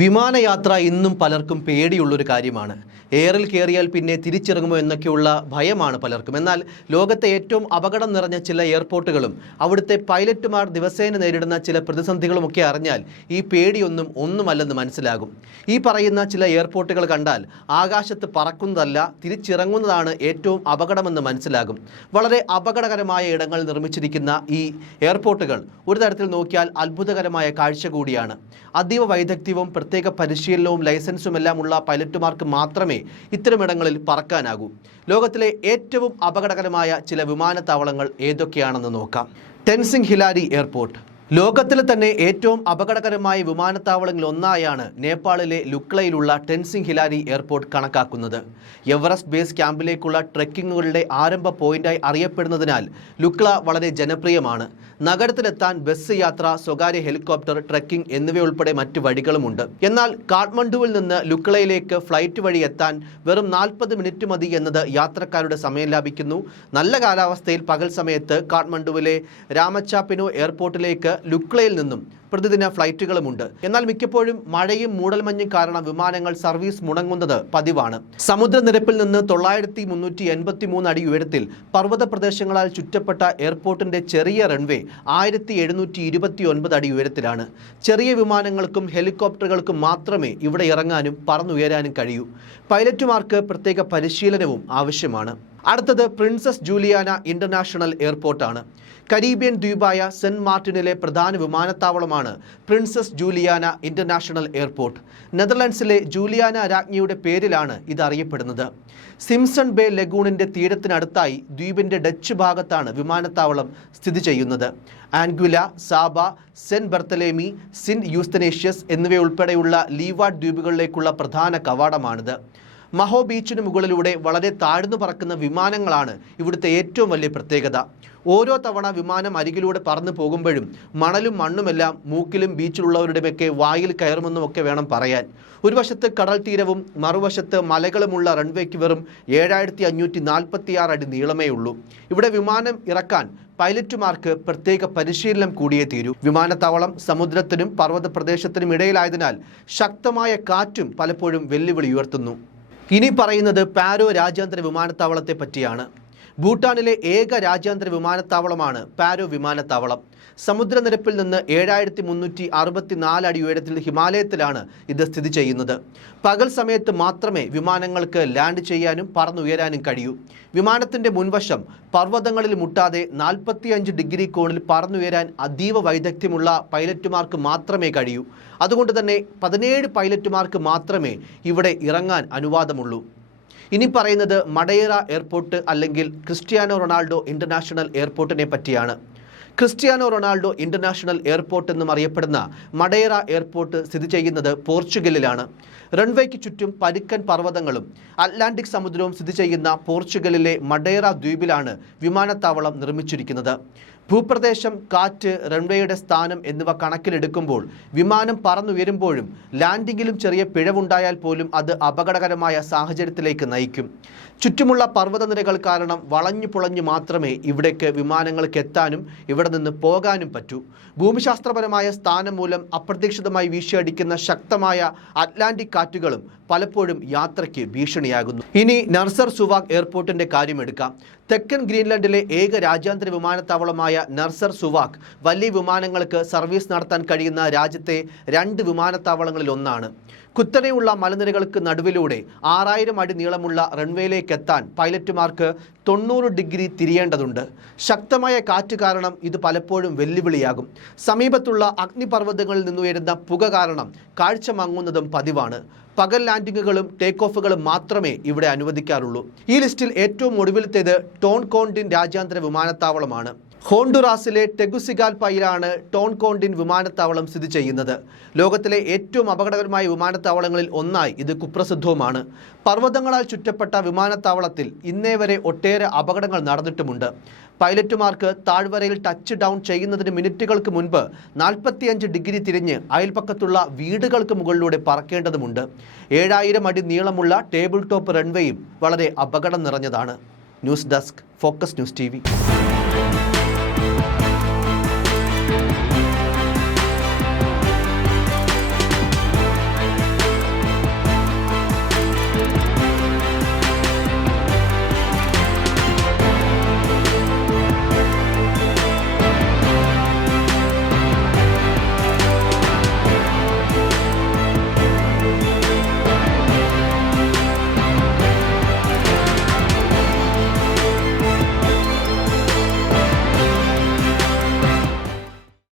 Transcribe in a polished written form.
വിമാനയാത്ര ഇന്നും പലർക്കും പേടിയുള്ളൊരു കാര്യമാണ്. എയറിൽ കയറിയാൽ പിന്നെ തിരിച്ചിറങ്ങുമോ എന്നൊക്കെയുള്ള ഭയമാണ് പലർക്കും. എന്നാൽ ലോകത്തെ ഏറ്റവും അപകടം നിറഞ്ഞ ചില എയർപോർട്ടുകളും അവിടുത്തെ പൈലറ്റുമാർ ദിവസേന നേരിടുന്ന ചില പ്രതിസന്ധികളുമൊക്കെ അറിഞ്ഞാൽ ഈ പേടിയൊന്നും ഒന്നുമല്ലെന്ന് മനസ്സിലാകും. ഈ പറയുന്ന ചില എയർപോർട്ടുകൾ കണ്ടാൽ ആകാശത്ത് പറക്കുന്നതല്ല, തിരിച്ചിറങ്ങുന്നതാണ് ഏറ്റവും അപകടമെന്ന് മനസ്സിലാകും. വളരെ അപകടകരമായ ഇടങ്ങളിൽ നിർമ്മിച്ചിരിക്കുന്ന ഈ എയർപോർട്ടുകൾ ഒരു തരത്തിൽ നോക്കിയാൽ അത്ഭുതകരമായ കാഴ്ച കൂടിയാണ്. അതീവ വൈദഗ്ധ്യവും പ്രത്യേക പരിശീലനവും ലൈസൻസുമെല്ലാം ഉള്ള പൈലറ്റുമാർക്ക് മാത്രമേ ഇത്തരമിടങ്ങളിൽ പറക്കാനാകൂ. ലോകത്തിലെ ഏറ്റവും അപകടകരമായ ചില വിമാനത്താവളങ്ങൾ ഏതൊക്കെയാണെന്ന് നോക്കാം. ടെൻസിംഗ് ഹിലാരി എയർപോർട്ട് ലോകത്തിലെ തന്നെ ഏറ്റവും അപകടകരമായ വിമാനത്താവളങ്ങളിൽ ഒന്നായാണ് നേപ്പാളിലെ ലുക്ലയിലുള്ള ടെൻസിംഗ് ഹിലാരി എയർപോർട്ട് കണക്കാക്കുന്നത്. എവറസ്റ്റ് ബേസ് ക്യാമ്പിലേക്കുള്ള ട്രെക്കിങ്ങുകളുടെ ആരംഭ പോയിന്റായി അറിയപ്പെടുന്നതിനാൽ ലുക്ല വളരെ ജനപ്രിയമാണ്. നഗരത്തിലെത്താൻ ബസ് യാത്ര, സ്വകാര്യ ഹെലികോപ്റ്റർ, ട്രെക്കിംഗ് എന്നിവയുൾപ്പെടെ മറ്റ് വഴികളുമുണ്ട്. എന്നാൽ കാഠ്മണ്ഡുവിൽ നിന്ന് ലുക്ലയിലേക്ക് ഫ്ലൈറ്റ് വഴി എത്താൻ വെറും 40 മിനിറ്റ് മതി എന്നത് യാത്രക്കാരുടെ സമയം ലാഭിക്കുന്നു. നല്ല കാലാവസ്ഥയിൽ പകൽ സമയത്ത് കാഠ്മണ്ഡുവിലെ രാമച്ചാപിനോ എയർപോർട്ടിലേക്ക് ലുക്ലയിൽ നിന്നും പ്രതിദിന ഫ്ലൈറ്റുകളുമുണ്ട്. എന്നാൽ മിക്കപ്പോഴും മഴയും മൂടൽമഞ്ഞും കാരണം വിമാനങ്ങൾ സർവീസ് മുടങ്ങുന്നത് പതിവാണ്. സമുദ്രനിരപ്പിൽ നിന്ന് 9383 അടി ഉയരത്തിൽ പർവ്വത പ്രദേശങ്ങളാൽ ചുറ്റപ്പെട്ട എയർപോർട്ടിന്റെ ചെറിയ റൺവേ 1729 അടി ഉയരത്തിലാണ്. ചെറിയ വിമാനങ്ങൾക്കും ഹെലികോപ്റ്ററുകൾക്കും മാത്രമേ ഇവിടെ ഇറങ്ങാനും പറന്നുയരാനും കഴിയൂ. പൈലറ്റുമാർക്ക് പ്രത്യേക പരിശീലനവും ആവശ്യമാണ്. അടുത്തത് പ്രിൻസസ് ജൂലിയാന ഇന്റർനാഷണൽ എയർപോർട്ടാണ്. കരീബിയൻ ദ്വീപായ സെന്റ് മാർട്ടിനിലെ പ്രധാന വിമാനത്താവളമാണ് പ്രിൻസസ് ജൂലിയാന ഇന്റർനാഷണൽ എയർപോർട്ട്. നെതർലൻഡ്സിലെ ജൂലിയാന രാജ്ഞിയുടെ പേരിലാണ് ഇത് അറിയപ്പെടുന്നത്. സിംസൺ ബേ ലഗൂണിന്റെ തീരത്തിനടുത്തായി ദ്വീപിന്റെ ഡച്ച് ഭാഗത്താണ് വിമാനത്താവളം സ്ഥിതി ചെയ്യുന്നത്. ആൻഗ്വില, സാബ, സെന്റ് ബർത്തലേമി, സിന്റ് യൂസ്തനേഷ്യസ് എന്നിവയുൾപ്പെടെയുള്ള ലീവാർഡ് ദ്വീപുകളിലേക്കുള്ള പ്രധാന കവാടമാണിത്. മഹോ ബീച്ചിന് മുകളിലൂടെ വളരെ താഴ്ന്നു പറക്കുന്ന വിമാനങ്ങളാണ് ഇവിടുത്തെ ഏറ്റവും വലിയ പ്രത്യേകത. ഓരോ തവണ വിമാനം അരികിലൂടെ പറന്നു പോകുമ്പോഴും മണലും മണ്ണുമെല്ലാം മൂക്കിലും ബീച്ചിലുള്ളവരുടെയൊക്കെ വായിൽ കയറുമെന്നുമൊക്കെ വേണം പറയാൻ. ഒരു വശത്ത് കടൽ തീരവും മറുവശത്ത് മലകളുമുള്ള റൺവേക്ക് വെറും 7546 അടി നീളമേ ഉള്ളൂ. ഇവിടെ വിമാനം ഇറക്കാൻ പൈലറ്റുമാർക്ക് പ്രത്യേക പരിശീലനം കൂടിയേ തീരൂ. വിമാനത്താവളം സമുദ്രത്തിനും പർവ്വത പ്രദേശത്തിനും ഇടയിലായതിനാൽ ശക്തമായ കാറ്റും പലപ്പോഴും വെല്ലുവിളി ഉയർത്തുന്നു. ഇനി പറയുന്നത് പാരോ രാജ്യാന്തര വിമാനത്താവളത്തെ പറ്റിയാണ്. ഭൂട്ടാനിലെ ഏക രാജ്യാന്തര വിമാനത്താവളമാണ് പാരോ വിമാനത്താവളം. സമുദ്രനിരപ്പിൽ നിന്ന് 7364 അടി ഉയരത്തിൽ ഹിമാലയത്തിലാണ് ഇത് സ്ഥിതി ചെയ്യുന്നത്. പകൽ സമയത്ത് മാത്രമേ വിമാനങ്ങൾക്ക് ലാൻഡ് ചെയ്യാനും പറന്നുയരാനും കഴിയൂ. വിമാനത്തിൻ്റെ മുൻവശം പർവ്വതങ്ങളിൽ മുട്ടാതെ 45 ഡിഗ്രി കോണിൽ പറന്നുയരാൻ അതീവ വൈദഗ്ധ്യമുള്ള പൈലറ്റുമാർക്ക് മാത്രമേ കഴിയൂ. അതുകൊണ്ട് തന്നെ 17 പൈലറ്റുമാർക്ക് മാത്രമേ ഇവിടെ ഇറങ്ങാൻ അനുവാദമുള്ളൂ. ഇനി പറയുന്നത് മഡെയ്റ എയർപോർട്ട് അല്ലെങ്കിൽ ക്രിസ്ത്യാനോ റൊണാൾഡോ ഇന്റർനാഷണൽ എയർപോർട്ടിനെ പറ്റിയാണ്. ക്രിസ്ത്യാനോ റൊണാൾഡോ ഇന്റർനാഷണൽ എയർപോർട്ട് എന്നും അറിയപ്പെടുന്ന മഡെയ്റ എയർപോർട്ട് സ്ഥിതി ചെയ്യുന്നത് പോർച്ചുഗലിലാണ്. റൺവേക്ക് ചുറ്റും പരുക്കൻ പർവ്വതങ്ങളും അറ്റ്ലാന്റിക് സമുദ്രവും സ്ഥിതി ചെയ്യുന്ന പോർച്ചുഗലിലെ മഡെയ്റ ദ്വീപിലാണ് വിമാനത്താവളം നിർമ്മിച്ചിരിക്കുന്നത്. ഭൂപ്രദേശം, കാറ്റ്, റൺവേയുടെ സ്ഥാനം എന്നിവ കണക്കിലെടുക്കുമ്പോൾ വിമാനം പറന്നുയരുമ്പോഴും ലാൻഡിങ്ങിലും ചെറിയ പിഴവുണ്ടായാൽ പോലും അത് അപകടകരമായ സാഹചര്യത്തിലേക്ക് നയിക്കും. ചുറ്റുമുള്ള പർവ്വതനിരകൾ കാരണം വളഞ്ഞു പുളഞ്ഞു മാത്രമേ ഇവിടേക്ക് വിമാനങ്ങൾക്ക് എത്താനും ഇവിടെ നിന്ന് പോകാനും പറ്റൂ. ഭൂമിശാസ്ത്രപരമായ സ്ഥാനം മൂലം അപ്രതീക്ഷിതമായി വീശിയടിക്കുന്ന ശക്തമായ അറ്റ്ലാന്റിക് കാറ്റുകളും പലപ്പോഴും യാത്രയ്ക്ക് ഭീഷണിയാകുന്നു. ഇനി നർസർ സുവാക് എയർപോർട്ടിന്റെ കാര്യമെടുക്കാം. തെക്കൻ ഗ്രീൻലൻഡിലെ ഏക രാജ്യാന്തര വിമാനത്താവളമായ നർസർ സുവാക് വലിയ വിമാനങ്ങൾക്ക് സർവീസ് നടത്താൻ കഴിയുന്ന രാജ്യത്തെ 2 വിമാനത്താവളങ്ങളിൽ ഒന്നാണ്. കുത്തനെയുള്ള മലനിരകൾക്ക് നടുവിലൂടെ 6000 അടി നീളമുള്ള റൺവേയിലേക്ക് എത്താൻ പൈലറ്റുമാർക്ക് 90 ഡിഗ്രി തിരിയേണ്ടതുണ്ട്. ശക്തമായ കാറ്റ് കാരണം ഇത് പലപ്പോഴും വെല്ലുവിളിയാകും. സമീപത്തുള്ള അഗ്നിപർവ്വതങ്ങളിൽ നിന്നുയരുന്ന പുക കാരണം കാഴ്ച മങ്ങുന്നതും പതിവാണ്. പകൽ ലാൻഡിങ്ങുകളും ടേക്ക് ഓഫുകളും മാത്രമേ ഇവിടെ അനുവദിക്കാറുള്ളൂ. ഈ ലിസ്റ്റിൽ ഏറ്റവും ഒടുവിലത്തേത് ടോൺകോണ്ടിൻ രാജ്യാന്തര വിമാനത്താവളമാണ്. ഹോണ്ടുറാസിലെ ടെഗുസിഗാൽപയിലാണ് ടോൺകോണ്ടിൻ വിമാനത്താവളം സ്ഥിതി ചെയ്യുന്നത്. ലോകത്തിലെ ഏറ്റവും അപകടകരമായ വിമാനത്താവളങ്ങളിൽ ഒന്നായി ഇത് കുപ്രസിദ്ധവുമാണ്. പർവ്വതങ്ങളാൽ ചുറ്റപ്പെട്ട വിമാനത്താവളത്തിൽ ഇന്നേ വരെ ഒട്ടേറെ അപകടങ്ങൾ നടന്നിട്ടുമുണ്ട്. പൈലറ്റുമാർക്ക് താഴ്വരയിൽ ടച്ച് ഡൗൺ ചെയ്യുന്നതിന് മിനിറ്റുകൾക്ക് മുൻപ് 45 ഡിഗ്രി തിരിഞ്ഞ് അയൽപ്പക്കത്തുള്ള വീടുകൾക്ക് മുകളിലൂടെ പറക്കേണ്ടതുണ്ട്. 7000 അടി നീളമുള്ള ടേബിൾ ടോപ്പ് റൺവേയും വളരെ അപകടം നിറഞ്ഞതാണ്. News desk, focus news TV.